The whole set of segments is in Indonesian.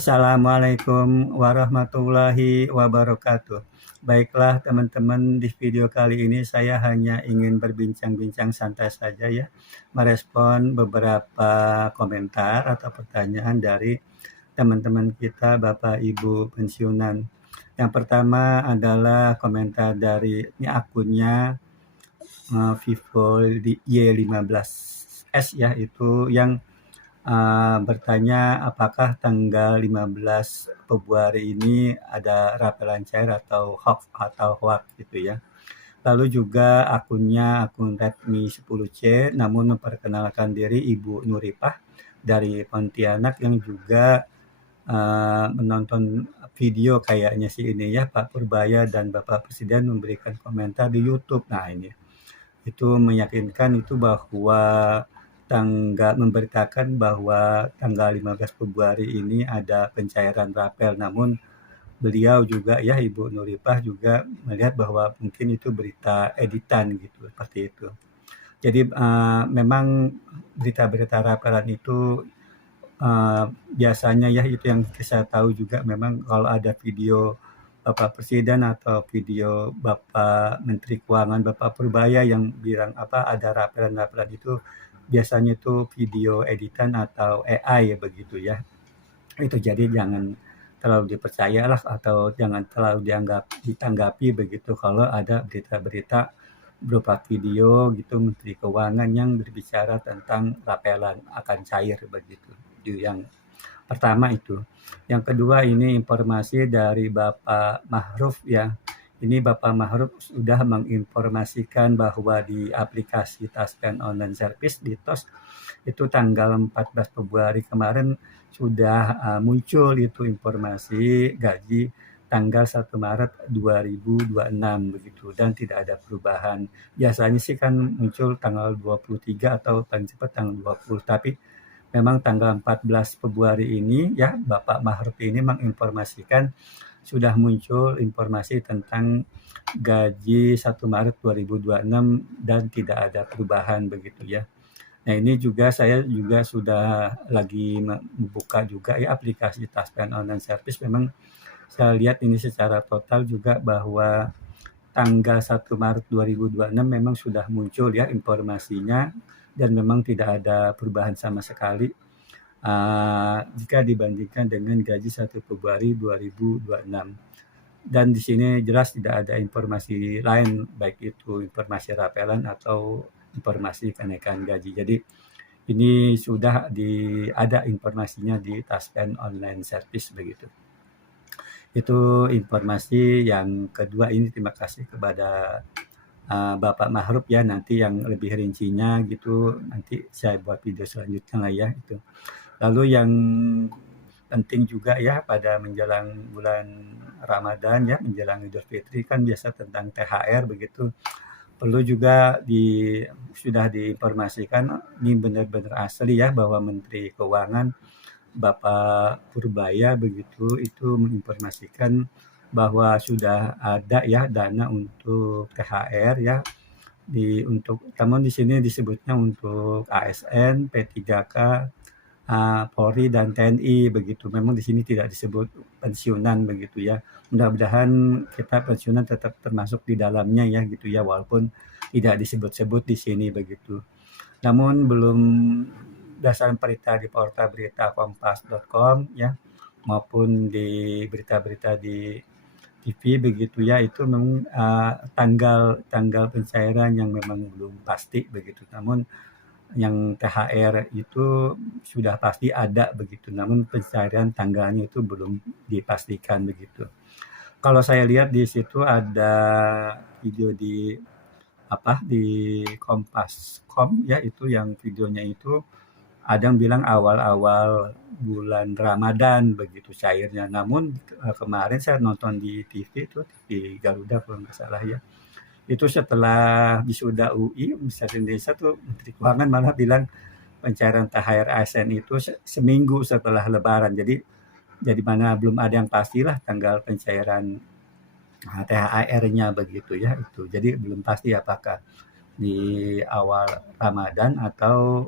Assalamualaikum warahmatullahi wabarakatuh. Baiklah teman-teman, di video kali ini saya hanya ingin berbincang-bincang santai saja ya, merespon beberapa komentar atau pertanyaan dari teman-teman kita Bapak Ibu pensiunan. Yang pertama adalah komentar dari ini akunnya Vivo Y15S ya, itu yang bertanya apakah tanggal 15 Februari ini ada rapelan cair atau hoax gitu ya. Lalu juga akun Redmi 10C namun memperkenalkan diri Ibu Nuripah dari Pontianak yang juga menonton video kayaknya sih ini ya, Pak Purbaya dan Bapak Presiden memberikan komentar di YouTube. Nah ini, itu meyakinkan itu bahwa memberitakan bahwa tanggal 15 Februari ini ada pencairan rapel, namun beliau juga ya Ibu Nuripah juga melihat bahwa mungkin itu berita editan gitu, seperti itu. Jadi memang berita-berita rapelan itu biasanya ya, itu yang saya tahu juga, memang kalau ada video Bapak Presiden atau video Bapak Menteri Keuangan Bapak Purbaya yang bilang ada rapelan-rapelan itu biasanya itu video editan atau AI ya begitu ya. Itu jadi jangan terlalu dipercayalah atau jangan terlalu ditanggapi begitu kalau ada berita-berita berupa video gitu Menteri Keuangan yang berbicara tentang rapelan akan cair begitu. Itu yang pertama itu. Yang kedua ini informasi dari Bapak Mahruf ya. Ini Bapak Mahruf sudah menginformasikan bahwa di aplikasi Taspen Online Service di TOS itu tanggal 14 Februari kemarin sudah muncul itu informasi gaji tanggal 1 Maret 2026 begitu, dan tidak ada perubahan. Biasanya sih kan muncul tanggal 23 atau paling cepat tanggal 20, tapi memang tanggal 14 Februari ini ya Bapak Mahruf ini menginformasikan sudah muncul informasi tentang gaji 1 Maret 2026 dan tidak ada perubahan begitu ya. Nah ini juga saya juga sudah lagi membuka juga ya aplikasi Taspen Online Service. Memang saya lihat ini secara total juga bahwa tanggal 1 Maret 2026 memang sudah muncul ya informasinya, dan memang tidak ada perubahan sama sekali jika dibandingkan dengan gaji 1 Februari 2026. Dan di sini jelas tidak ada informasi lain, baik itu informasi rapelan atau informasi kenaikan gaji. Jadi ini sudah ada informasinya di Taspen Online Service begitu. Itu informasi yang kedua ini. Terima kasih kepada Bapak Mahruf ya, nanti yang lebih rincinya gitu nanti saya buat video selanjutnya lah ya itu. Lalu yang penting juga ya pada menjelang bulan Ramadan ya, menjelang Idul Fitri kan biasa tentang THR begitu. Perlu juga sudah diinformasikan, ini benar-benar asli ya, bahwa Menteri Keuangan Bapak Purbaya begitu itu menginformasikan bahwa sudah ada ya dana untuk THR ya, namun di sini disebutnya untuk ASN, P3K, Polri dan TNI begitu. Memang di sini tidak disebut pensiunan begitu ya. Mudah-mudahan kita pensiunan tetap termasuk di dalamnya ya gitu ya, walaupun tidak disebut-sebut di sini begitu. Namun belum, berdasarkan berita di portal berita kompas.com ya, maupun di berita-berita di TV begitu ya, itu memang tanggal pencairan yang memang belum pasti begitu. Namun yang THR itu sudah pasti ada begitu, namun pencairan tanggalnya itu belum dipastikan begitu. Kalau saya lihat di situ ada video di Kompas.com ya, itu yang videonya itu ada yang bilang awal-awal bulan Ramadan begitu cairnya. Namun kemarin saya nonton di TV itu, di Garuda kalau nggak salah ya, itu setelah wisuda UI Universitas Indonesia tuh Menteri Keuangan malah bilang pencairan THR ASN itu seminggu setelah Lebaran. Jadi mana belum ada yang pastilah tanggal pencairan THR-nya begitu ya itu. Jadi belum pasti apakah di awal Ramadan atau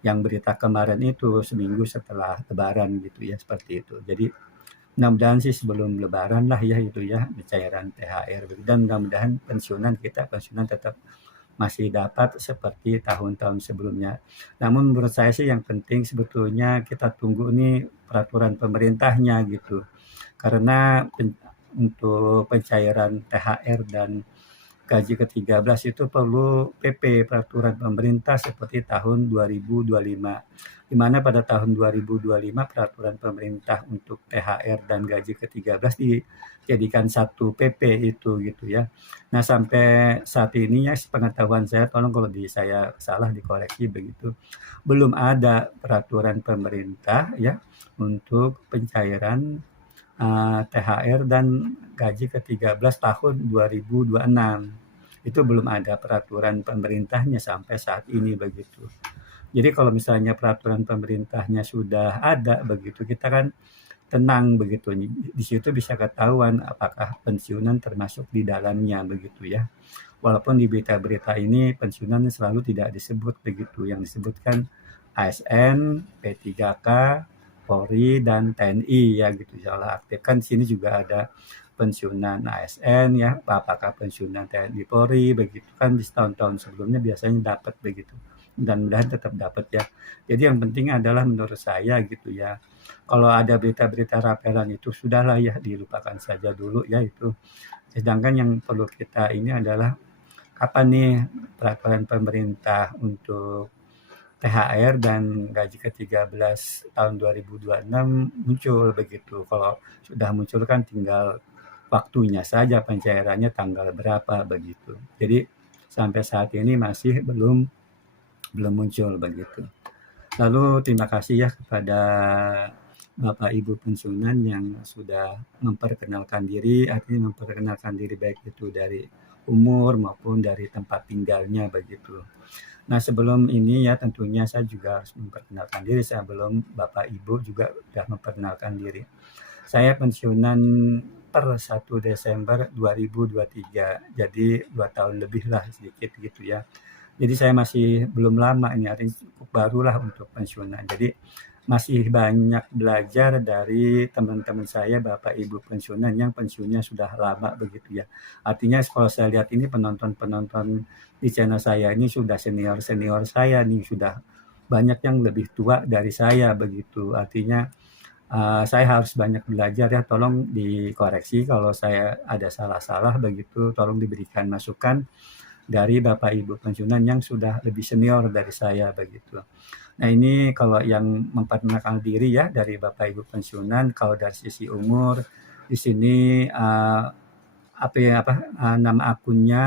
yang berita kemarin itu seminggu setelah lebaran gitu ya, seperti itu. Jadi mudah-mudahan sih sebelum lebaran lah ya itu ya, pencairan THR dan mudah-mudahan pensiunan tetap masih dapat seperti tahun-tahun sebelumnya. Namun menurut saya sih yang penting sebetulnya kita tunggu nih peraturan pemerintahnya gitu. Karena untuk pencairan THR dan gaji ke-13 itu perlu PP, peraturan pemerintah seperti tahun 2025. Di mana pada tahun 2025 peraturan pemerintah untuk THR dan gaji ke-13 dijadikan satu PP itu gitu ya. Nah, sampai saat ini ya sepengetahuan saya, tolong kalau saya salah dikoreksi begitu, belum ada peraturan pemerintah ya untuk pencairan THR dan gaji ke-13 tahun 2026. Itu belum ada peraturan pemerintahnya sampai saat ini begitu. Jadi kalau misalnya peraturan pemerintahnya sudah ada begitu, kita kan tenang begitu. Di situ bisa ketahuan apakah pensiunan termasuk di dalamnya begitu ya. Walaupun di berita-berita ini pensiunan selalu tidak disebut begitu. Yang disebutkan ASN, P3K, Polri dan TNI ya gitu. Soalnya aktif kan di sini juga ada pensiunan ASN ya, apakah pensiunan TNI Polri begitu kan di tahun-tahun sebelumnya biasanya dapat begitu. Mudah-mudahan tetap dapat ya. Jadi yang penting adalah menurut saya gitu ya. Kalau ada berita-berita rapelan itu sudahlah ya dilupakan saja dulu ya itu. Sedangkan yang perlu kita ini adalah kapan nih peraturan pemerintah untuk THR dan gaji ke-13 tahun 2026 muncul begitu. Kalau sudah muncul kan tinggal waktunya saja pencairannya tanggal berapa begitu. Jadi sampai saat ini masih belum muncul begitu. Lalu terima kasih ya kepada Bapak Ibu pensiunan yang sudah memperkenalkan diri, artinya memperkenalkan diri baik itu dari umur maupun dari tempat tinggalnya begitu. Nah sebelum ini ya tentunya saya juga harus memperkenalkan diri, saya belum Bapak Ibu juga sudah memperkenalkan diri. Saya pensiunan per 1 Desember 2023, jadi 2 tahun lebih lah sedikit gitu ya. Jadi saya masih belum lama ini, artinya cukup barulah untuk pensiunan. Jadi masih banyak belajar dari teman-teman saya Bapak Ibu pensiunan yang pensiunnya sudah lama begitu ya. Artinya kalau saya lihat ini penonton-penonton di channel saya ini sudah senior-senior saya nih, sudah banyak yang lebih tua dari saya begitu. Artinya saya harus banyak belajar ya, tolong dikoreksi kalau saya ada salah-salah begitu, tolong diberikan masukan dari Bapak Ibu pensiunan yang sudah lebih senior dari saya begitu. Nah ini kalau yang memperkenalkan diri ya dari Bapak Ibu pensiunan, kalau dari sisi umur di sini nama akunnya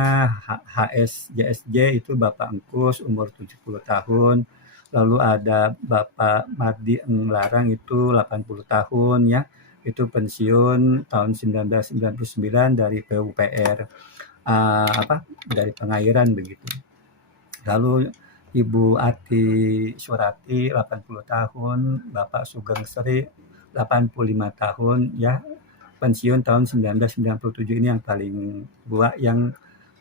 HSJSJ itu Bapak Engkus umur 70 tahun. Lalu ada Bapak Mardi Englarang itu 80 tahun ya. Itu pensiun tahun 1999 dari PUPR dari Pengairan begitu. Lalu Ibu Ati Surati 80 tahun, Bapak Sugeng Sri 85 tahun ya, pensiun tahun 1997 ini yang paling tua, yang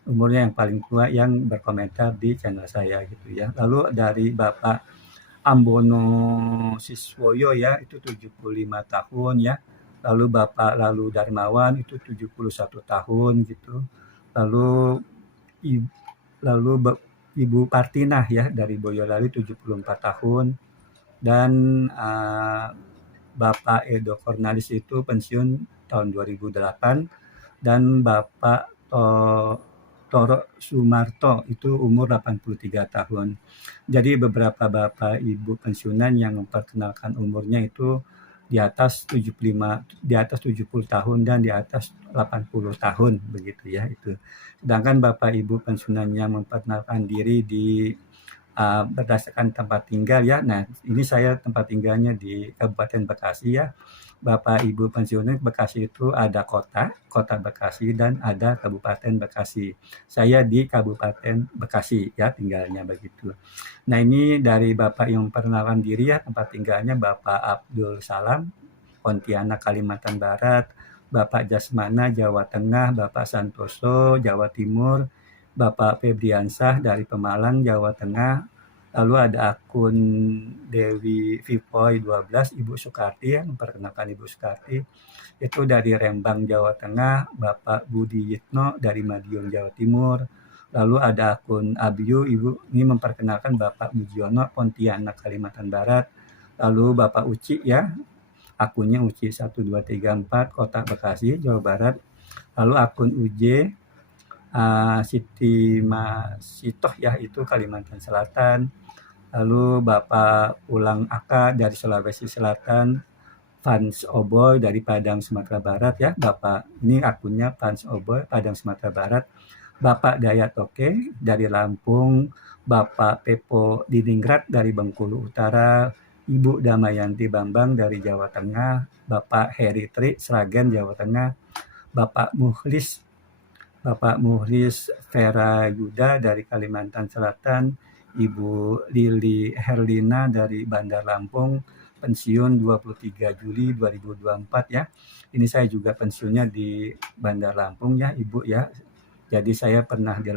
umurnya yang paling tua yang berkomentar di channel saya gitu ya. Lalu dari Bapak Ambono Siswoyo ya itu 75 tahun ya. Lalu Bapak Lalu Darmawan itu 71 tahun gitu. Lalu Ibu Partinah ya dari Boyolali 74 tahun dan Bapak Edo Kornalis itu pensiun tahun 2008 dan Bapak Toro Sumarto itu umur 83 tahun. Jadi beberapa Bapak Ibu pensiunan yang memperkenalkan umurnya itu di atas 70 tahun dan di atas 80 tahun begitu ya itu. Sedangkan Bapak Ibu pensiunan yang memperkenalkan diri berdasarkan tempat tinggal ya. Nah, ini saya tempat tinggalnya di Kabupaten Bekasi ya. Bapak Ibu pensiunan Bekasi itu ada kota Bekasi dan ada Kabupaten Bekasi. Saya di Kabupaten Bekasi ya tinggalnya begitu. Nah, ini dari Bapak yang memperkenalkan diri ya, tempat tinggalnya Bapak Abdul Salam, Pontianak, Kalimantan Barat, Bapak Jasmana, Jawa Tengah, Bapak Santoso, Jawa Timur, Bapak Febriansah dari Pemalang, Jawa Tengah, Lalu ada akun Dewi Vivoy 12, Ibu Sukarti ya, memperkenalkan Ibu Sukarti. Itu dari Rembang, Jawa Tengah, Bapak Budi Yitno dari Madiun, Jawa Timur. Lalu ada akun Abyu, Ibu ini memperkenalkan Bapak Mujiono, Pontianak, Kalimantan Barat. Lalu Bapak Uci ya, akunnya Uci 1234, Kota Bekasi, Jawa Barat. Lalu akun UJ Siti Masitoh ya, itu Kalimantan Selatan. Lalu Bapak Ulang Aka dari Sulawesi Selatan, Fans Oboy dari Padang, Sumatera Barat ya, Bapak ini akunnya Fans Oboy Padang, Sumatera Barat. Bapak Dayat Oke dari Lampung, Bapak Pepo Diningrat dari Bengkulu Utara, Ibu Damayanti Bambang dari Jawa Tengah, Bapak Heri Tri Sragen, Jawa Tengah, Bapak Muhlis Vera Yuda dari Kalimantan Selatan, Ibu Lili Herlina dari Bandar Lampung, pensiun 23 Juli 2024 ya. Ini saya juga pensiunnya di Bandar Lampung ya, Ibu ya. Jadi saya pernah di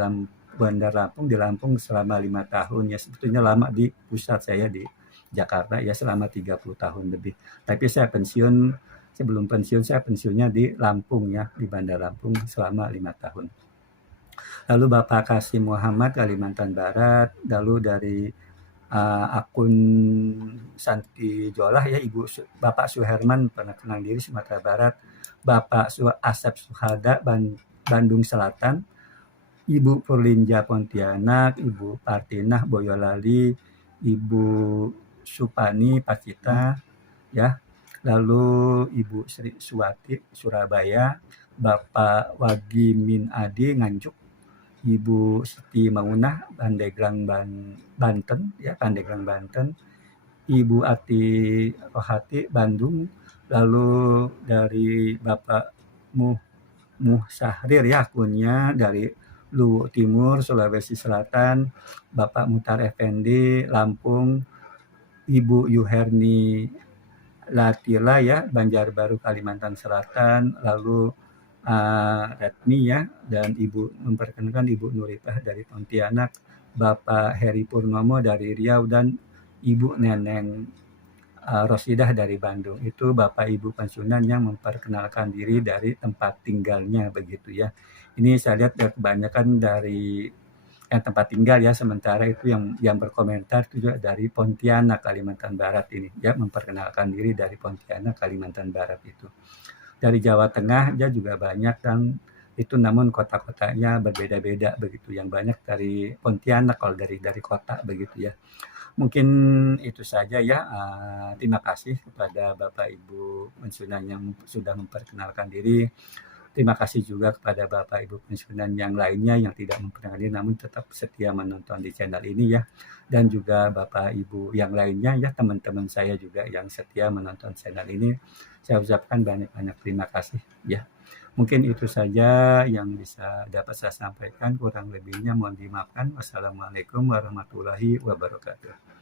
Bandar Lampung, di Lampung selama 5 tahun ya. Sebetulnya lama di pusat saya di Jakarta ya, selama 30 tahun lebih. Tapi saya pensiun, sebelum pensiun saya pensiunnya di Lampung ya, di Bandar Lampung selama 5 tahun. Lalu Bapak Kasim Muhammad Kalimantan Barat, lalu dari akun Santi Jolah ya, Bapak Suherman Penang Diri Sumatera Barat, Bapak Asep Suhada Bandung Selatan, Ibu Purlinja Pontianak, Ibu Partinah Boyolali, Ibu Supani Pacita ya, lalu Ibu Sri Suwati Surabaya, Bapak Wagi Min Adi Nganjuk, Ibu Siti Maunah Pandeglang Banten ya, Pandeglang Banten, Ibu Ati Rohati Bandung, lalu dari Bapak Muhsahrir ya, akunnya dari Luwu Timur Sulawesi Selatan, Bapak Mutar Effendi Lampung, Ibu Yuherni Latila ya, Banjarbaru Kalimantan Selatan, lalu Retmi ya, dan Ibu memperkenalkan Ibu Nuripah dari Pontianak, Bapak Heri Purnomo dari Riau, dan Ibu Neneng Rosidah dari Bandung. Itu Bapak Ibu pensiunan yang memperkenalkan diri dari tempat tinggalnya begitu ya. Ini saya lihat kebanyakan dari tempat tinggal ya, sementara itu yang berkomentar itu juga dari Pontianak, Kalimantan Barat ini ya, memperkenalkan diri dari Pontianak, Kalimantan Barat itu. Dari Jawa Tengah ya juga banyak yang itu, namun kota-kotanya berbeda-beda begitu. Yang banyak dari Pontianak kalau dari kota begitu ya. Mungkin itu saja ya. Terima kasih kepada Bapak Ibu pensiunan yang sudah memperkenalkan diri. Terima kasih juga kepada Bapak Ibu pensiunan yang lainnya yang tidak memperkenalkan diri namun tetap setia menonton di channel ini ya. Dan juga Bapak Ibu yang lainnya ya, teman-teman saya juga yang setia menonton channel ini. Saya ucapkan banyak-banyak terima kasih ya. Mungkin itu saja yang bisa dapat saya sampaikan, kurang lebihnya mohon dimaafkan. Wassalamualaikum warahmatullahi wabarakatuh.